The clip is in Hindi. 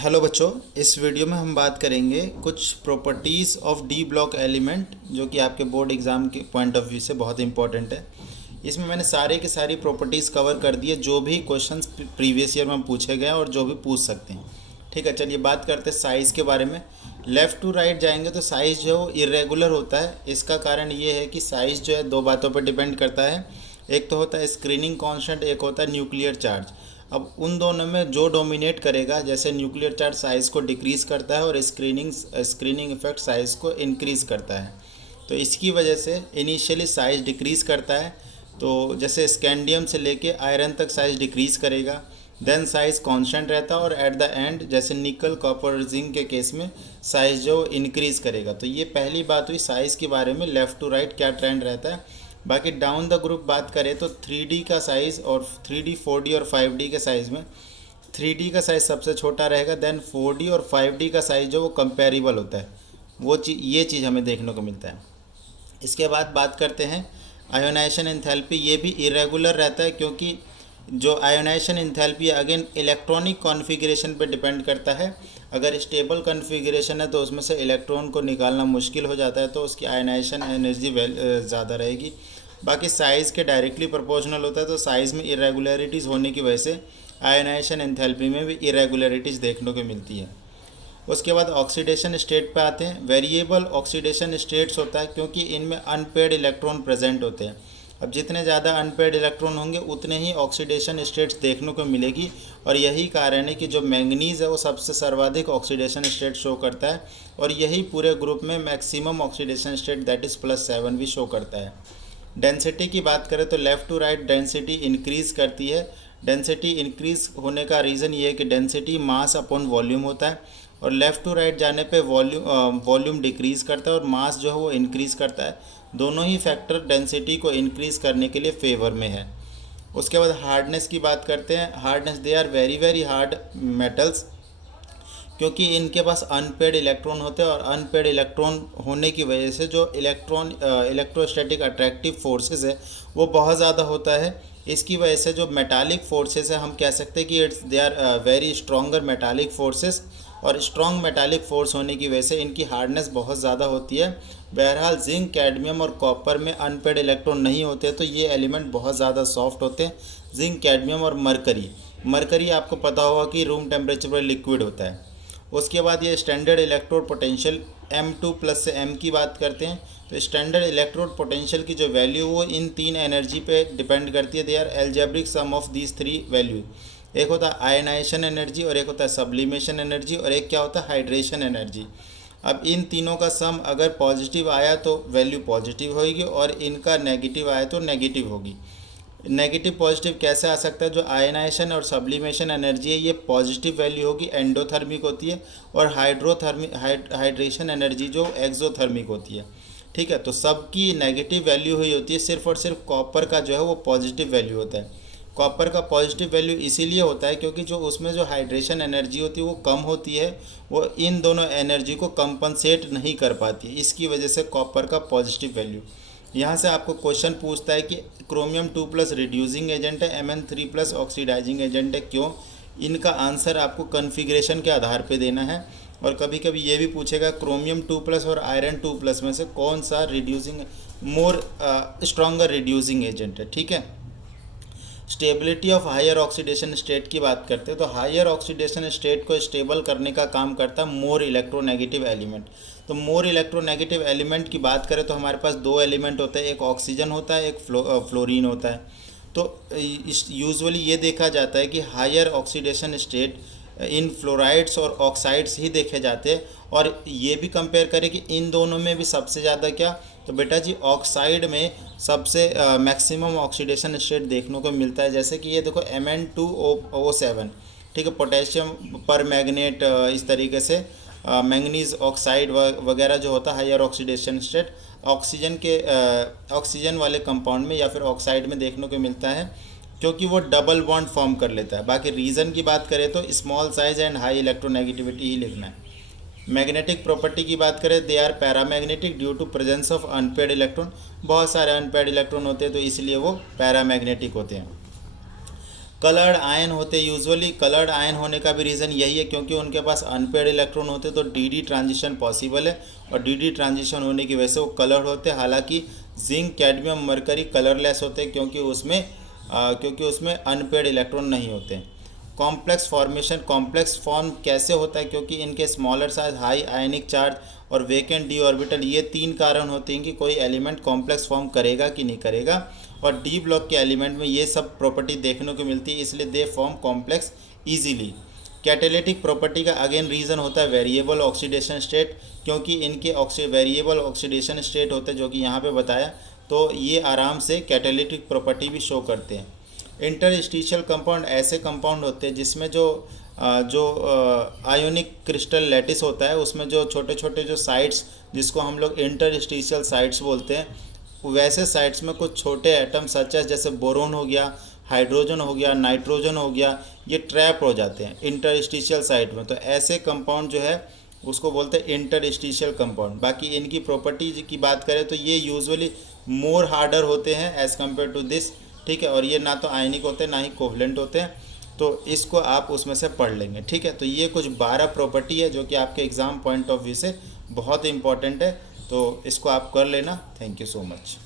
हेलो बच्चों, इस वीडियो में हम बात करेंगे कुछ properties of D block element जो कि आपके बोर्ड एग्ज़ाम के पॉइंट ऑफ व्यू से बहुत इंपॉर्टेंट है। इसमें मैंने सारे की सारी प्रॉपर्टीज़ कवर कर दी है जो भी क्वेश्चंस प्रीवियस ईयर में पूछे गए हैं और जो भी पूछ सकते हैं। ठीक है, चलिए बात करते हैं साइज़ के बारे में। लेफ़्ट टू राइट जाएंगे तो साइज़ जो है इरेगुलर होता है। इसका कारण ये है कि साइज़ जो है दो बातों पर डिपेंड करता है। एक तो होता है स्क्रीनिंग कांस्टेंट, एक होता है न्यूक्लियर चार्ज। अब उन दोनों में जो डोमिनेट करेगा, जैसे न्यूक्लियर चार्ज साइज़ को डिक्रीज़ करता है और स्क्रीनिंग इफेक्ट साइज़ को इंक्रीज़ करता है। तो इसकी वजह से इनिशियली साइज़ डिक्रीज़ करता है। तो जैसे स्कैंडियम से लेके आयरन तक साइज़ डिक्रीज़ करेगा, देन साइज़ कांस्टेंट रहता है और एट द एंड जैसे निकल, कॉपर और जिंक के केस में साइज़ जो इंक्रीज़ करेगा। तो ये पहली बात हुई साइज़ के बारे में, लेफ़्ट टू राइट क्या ट्रेंड रहता है। बाकी डाउन द ग्रुप बात करें तो 3D का साइज़ और 3D 4D और 5D के साइज़ में 3D का साइज़ सबसे छोटा रहेगा, देन 4D और 5D का साइज़ जो वो कंपेरेबल होता है। ये चीज़ हमें देखने को मिलता है। इसके बाद बात करते हैं आयोनाइजेशन एंथैल्पी। ये भी इरेगुलर रहता है क्योंकि जो ionisation enthalpy again electronic configuration पे डिपेंड करता है। अगर स्टेबल कॉन्फ़िगरेशन है तो उसमें से इलेक्ट्रॉन को निकालना मुश्किल हो जाता है, तो उसकी आयोनाइजेशन एनर्जी ज़्यादा रहेगी। बाकी साइज़ के डायरेक्टली प्रोपोर्शनल होता है, तो साइज़ में इरेगुलरिटीज़ होने की वजह से आयोनाइजेशन एंथैल्पी में भी इरेगुलरिटीज़ देखने को मिलती है। उसके बाद ऑक्सीडेशन स्टेट पे आते हैं। वेरिएबल ऑक्सीडेशन स्टेट्स होता है क्योंकि इनमें अनपेयर्ड इलेक्ट्रॉन प्रेजेंट होते हैं। अब जितने ज़्यादा अनपेयर्ड इलेक्ट्रॉन होंगे उतने ही ऑक्सीडेशन स्टेट्स देखने को मिलेगी, और यही कारण है कि जो मैंगनीज़ है वो सबसे सर्वाधिक ऑक्सीडेशन स्टेट शो करता है, और यही पूरे ग्रुप में maximum oxidation state that is +7 भी शो करता है। डेंसिटी की बात करें तो left to right density increase करती है। डेंसिटी इंक्रीज़ होने का रीज़न ये है कि डेंसिटी मास अपॉन वॉल्यूम होता है, और लेफ़्ट टू राइट जाने पे वॉल्यूम डिक्रीज़ करता है और मास जो है वो इंक्रीज़ करता है। दोनों ही फैक्टर डेंसिटी को इंक्रीज़ करने के लिए फेवर में है। उसके बाद हार्डनेस की बात करते हैं। Hardness, they are very very hard metals क्योंकि इनके पास अनपेड इलेक्ट्रॉन होते हैं, और अनपेड इलेक्ट्रॉन होने की वजह से जो इलेक्ट्रोस्टैटिक अट्रैक्टिव फोर्सेस है वो बहुत ज़्यादा होता है। इसकी वजह से जो मेटालिक फोर्सेस है हम कह सकते हैं कि they are very stronger metallic forces, और स्ट्रॉन्ग मेटालिक फोर्स होने की वजह से इनकी हार्डनेस बहुत ज़्यादा होती है। बहरहाल जिंक, कैडमियम और कॉपर में अनपेड इलेक्ट्रॉन नहीं होते, तो ये एलिमेंट बहुत ज़्यादा सॉफ्ट होते हैं। जिंक, कैडमियम और मरकरी आपको पता होगा कि रूम टेम्परेचर पर लिक्विड होता है। उसके बाद ये स्टैंडर्ड इलेक्ट्रोड पोटेंशियल M2+ से M की बात करते हैं। तो स्टैंडर्ड इलेक्ट्रोड पोटेंशियल की जो वैल्यू वो इन तीन एनर्जी पे डिपेंड करती है। They are algebraic sum of these three value. एक होता है आयनाइजेशन एनर्जी, और एक होता है सब्लिमेशन एनर्जी, और एक क्या होता है हाइड्रेशन एनर्जी। अब इन तीनों का सम अगर पॉजिटिव आया तो वैल्यू पॉजिटिव होगी, और इनका नेगेटिव आया तो नेगेटिव होगी। नेगेटिव पॉजिटिव कैसे आ सकता है? जो आयनाइजेशन और सब्लिमेशन एनर्जी है ये पॉजिटिव वैल्यू होगी, एंडोथर्मिक होती है, और हाइड्रेशन एनर्जी जो एक्सोथर्मिक होती है। ठीक है, तो सबकी नेगेटिव वैल्यू हुई होती है। सिर्फ और सिर्फ कॉपर का जो है वो पॉजिटिव वैल्यू होता है। कॉपर का पॉजिटिव वैल्यू इसीलिए होता है क्योंकि जो उसमें जो हाइड्रेशन एनर्जी होती है वो कम होती है, वो इन दोनों एनर्जी को कंपनसेट नहीं कर पाती है, इसकी वजह से कॉपर का पॉजिटिव वैल्यू। यहाँ से आपको क्वेश्चन पूछता है कि क्रोमियम 2+ रिड्यूसिंग एजेंट है, Mn3+ ऑक्सीडाइजिंग एजेंट है, क्यों? इनका आंसर आपको कन्फिग्रेशन के आधार पे देना है। और कभी कभी ये भी पूछेगा क्रोमियम 2+ और आयरन 2+ में से कौन सा reducing more stronger reducing agent है। ठीक है, stability of higher oxidation state की बात करते हैं तो हायर ऑक्सीडेशन स्टेट को स्टेबल करने का काम करता है मोर इलेक्ट्रोनेगेटिव एलिमेंट। तो मोर इलेक्ट्रोनेगेटिव एलिमेंट की बात करें तो हमारे पास दो एलिमेंट होते हैं, एक ऑक्सीजन होता है, एक फ्लोरीन होता है। तो यूजुअली ये देखा जाता है कि higher oxidation state in fluorides और ऑक्साइड्स ही देखे जाते हैं। और ये भी कंपेयर करें कि इन दोनों में भी सबसे ज़्यादा क्या, तो बेटा जी ऑक्साइड में सबसे मैक्सिमम ऑक्सीडेशन स्टेट देखने को मिलता है। जैसे कि ये देखो Mn2O7, ठीक है, पोटेशियम पर मैग्नेट, इस तरीके से मैंगनीज ऑक्साइड वगैरह जो होता है हायर ऑक्सीडेशन स्टेट ऑक्सीजन वाले कंपाउंड में या फिर ऑक्साइड में देखने को मिलता है, क्योंकि वो डबल बॉन्ड फॉर्म कर लेता है। बाकी रीज़न की बात करें तो small size and high electronegativity ही लिखना है। मैग्नेटिक प्रॉपर्टी की बात करें, they are paramagnetic due to presence of unpaired electron. बहुत सारे अनपेड इलेक्ट्रॉन होते हैं तो इसलिए वो पैरामैग्नेटिक होते हैं। कलर्ड आयन होते यूजुअली, कलर्ड आयन होने का भी रीज़न यही है क्योंकि उनके पास अनपेड इलेक्ट्रॉन होते तो डी ट्रांजिशन पॉसिबल है, और डी ट्रांजिशन होने की वजह से वो कलर्ड होते हैं। हालांकि जिंक, कैडमियम, मरकरी कलरलेस होते हैं क्योंकि उसमें अनपेड इलेक्ट्रॉन नहीं होते। कॉम्प्लेक्स फॉर्मेशन, कॉम्प्लेक्स फॉर्म कैसे होता है? क्योंकि इनके स्मॉलर साइज, हाई आयनिक चार्ज और वेकेंट डी ऑर्बिटल, ये 3 कारण होते हैं कि कोई एलिमेंट कॉम्प्लेक्स फॉर्म करेगा कि नहीं करेगा। और डी ब्लॉक के एलिमेंट में ये सब प्रॉपर्टी देखने को मिलती है, इसलिए they form complex easily. Catalytic property का अगेन रीज़न होता है वेरिएबल ऑक्सीडेशन स्टेट, क्योंकि इनके वेरिएबल ऑक्सीडेशन स्टेट होते हैं जो कि यहाँ पे बताया, तो ये आराम से कैटेलिटिक प्रॉपर्टी भी शो करते हैं। इंटरस्टिशियल कंपाउंड ऐसे कंपाउंड होते हैं जिसमें जो आयोनिक क्रिस्टल लैटिस होता है, उसमें जो छोटे छोटे जो साइट्स, जिसको हम लोग इंटरस्टिशियल साइट्स बोलते हैं, वैसे साइट्स में कुछ छोटे एटम सच है जैसे बोरोन हो गया, हाइड्रोजन हो गया, नाइट्रोजन हो गया, ये ट्रैप हो जाते हैं इंटरस्टिशियल साइट में। तो ऐसे कंपाउंड जो है उसको बोलते हैं इंटरस्टिशियल कंपाउंड। बाकी इनकी प्रॉपर्टीज की बात करें तो ये यूजुअली मोर हार्डर होते हैं एज़ कम्पेयर टू दिस, ठीक है। और ये ना तो आयनिक होते हैं ना ही कोवलेंट होते हैं, तो इसको आप उसमें से पढ़ लेंगे, ठीक है। तो ये कुछ 12 प्रॉपर्टी है जो कि आपके एग्ज़ाम पॉइंट ऑफ व्यू से बहुत इंपॉर्टेंट है, तो इसको आप कर लेना। Thank you so much.